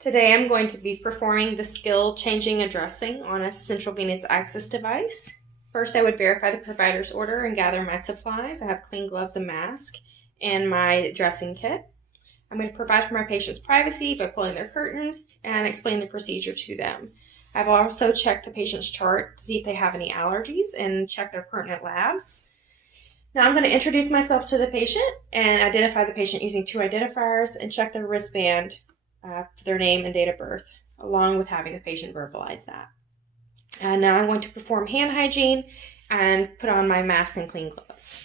Today I'm going to be performing the skill changing a dressing on a central venous access device. First, I would verify the provider's order and gather my supplies. I have clean gloves and mask and my dressing kit. I'm going to provide for my patient's privacy by pulling their curtain and explain the procedure to them. I've also checked the patient's chart to see if they have any allergies and check their pertinent labs. Now I'm going to introduce myself to the patient and identify the patient using two identifiers and check their wristband for their name and date of birth, along with having the patient verbalize that. And now I'm going to perform hand hygiene and put on my mask and clean gloves.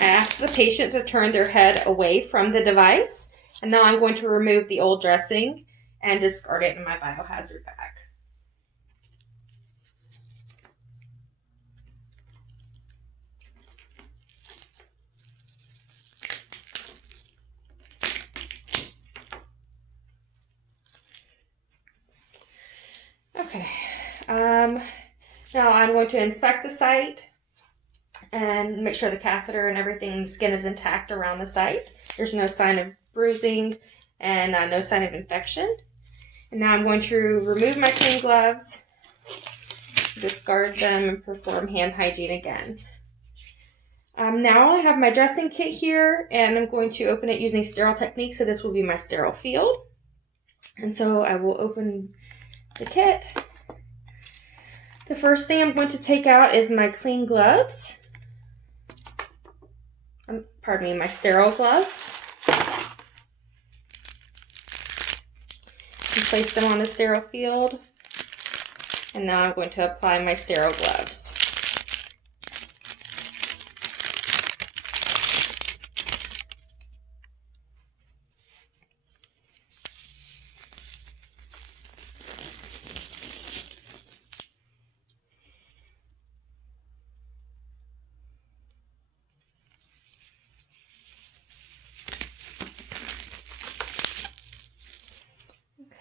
I asked the patient to turn their head away from the device, and now I'm going to remove the old dressing and discard it in my biohazard bag. Okay, now I'm going to inspect the site and make sure the catheter and everything, the skin is intact around the site. There's no sign of bruising and no sign of infection. And now I'm going to remove my clean gloves, discard them, and perform hand hygiene again. Now I have my dressing kit here, and I'm going to open it using sterile techniques, so this will be my sterile field. And so I will open the kit. The first thing I'm going to take out is my clean gloves. My sterile gloves. And place them on the sterile field. And now I'm going to apply my sterile gloves.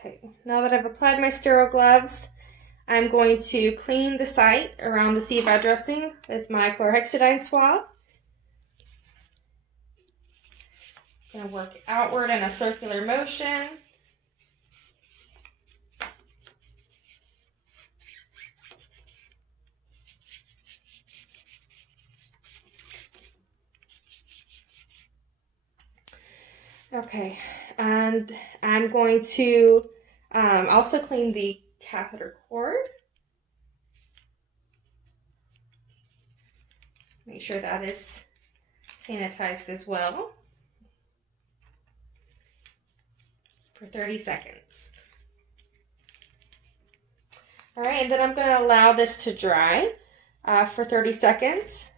Okay, now that I've applied my sterile gloves, I'm going to clean the site around the CVAD dressing with my chlorhexidine swab. I'm going to work outward in a circular motion. Okay, and I'm going to also clean the catheter cord. Make sure that is sanitized as well for 30 seconds. All right, and then I'm going to allow this to dry for 30 seconds.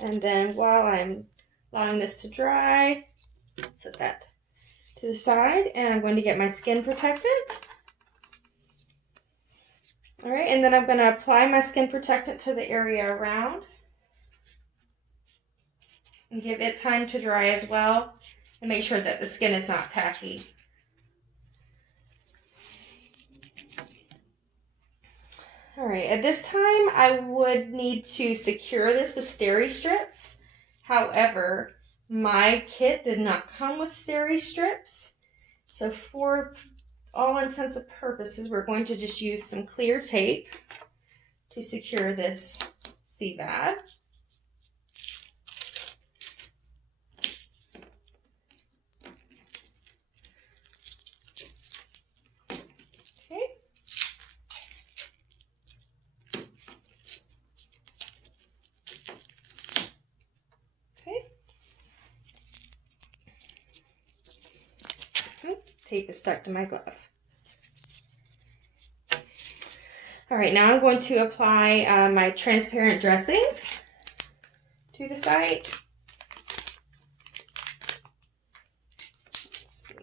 And then while I'm allowing this to dry, set that to the side, and I'm going to get my skin protectant. All right, and then I'm going to apply my skin protectant to the area around and give it time to dry as well, and make sure that the skin is not tacky. All right, at this time I would need to secure this with steri strips. However, my kit did not come with steri strips, so for all intents and purposes, we're going to just use some clear tape to secure this CVAD. Okay. Tape is stuck to my glove. All right, now I'm going to apply my transparent dressing to the site. Let's see.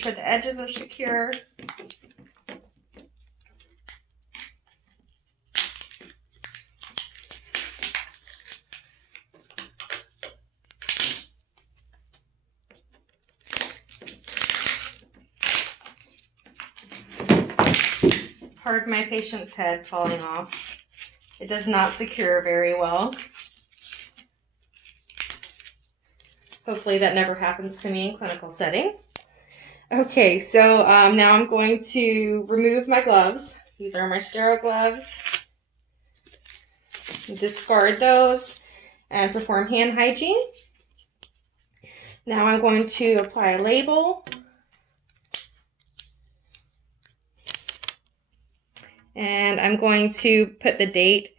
sure the edges are secure. Pardon my patient's head falling off. It does not secure very well. Hopefully that never happens to me in clinical setting. Okay, so now I'm going to remove my gloves. These are my sterile gloves. Discard those and perform hand hygiene. Now I'm going to apply a label. And I'm going to put the date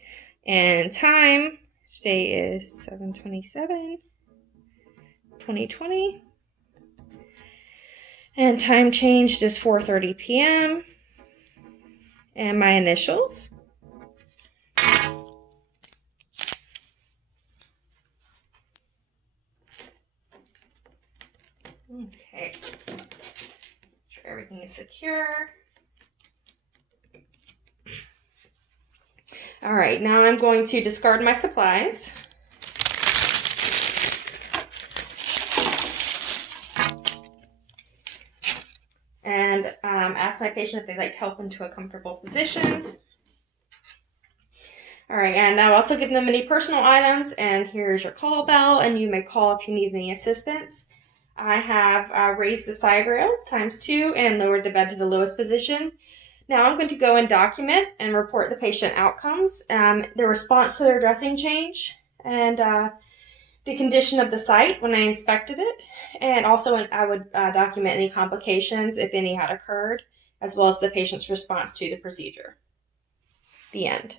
and time. Today is 7/27/2020. And time changed is 4:30 p.m. And my initials. Okay. Make sure everything is secure. All right, now I'm going to discard my supplies. And ask my patient if they'd like help into a comfortable position. All right, and I'll also give them any personal items, and here's your call bell, and you may call if you need any assistance. I have raised the side rails ×2 and lowered the bed to the lowest position. Now I'm going to go and document and report the patient outcomes, the response to their dressing change, and the condition of the site when I inspected it. And also I would document any complications, if any had occurred, as well as the patient's response to the procedure. The end.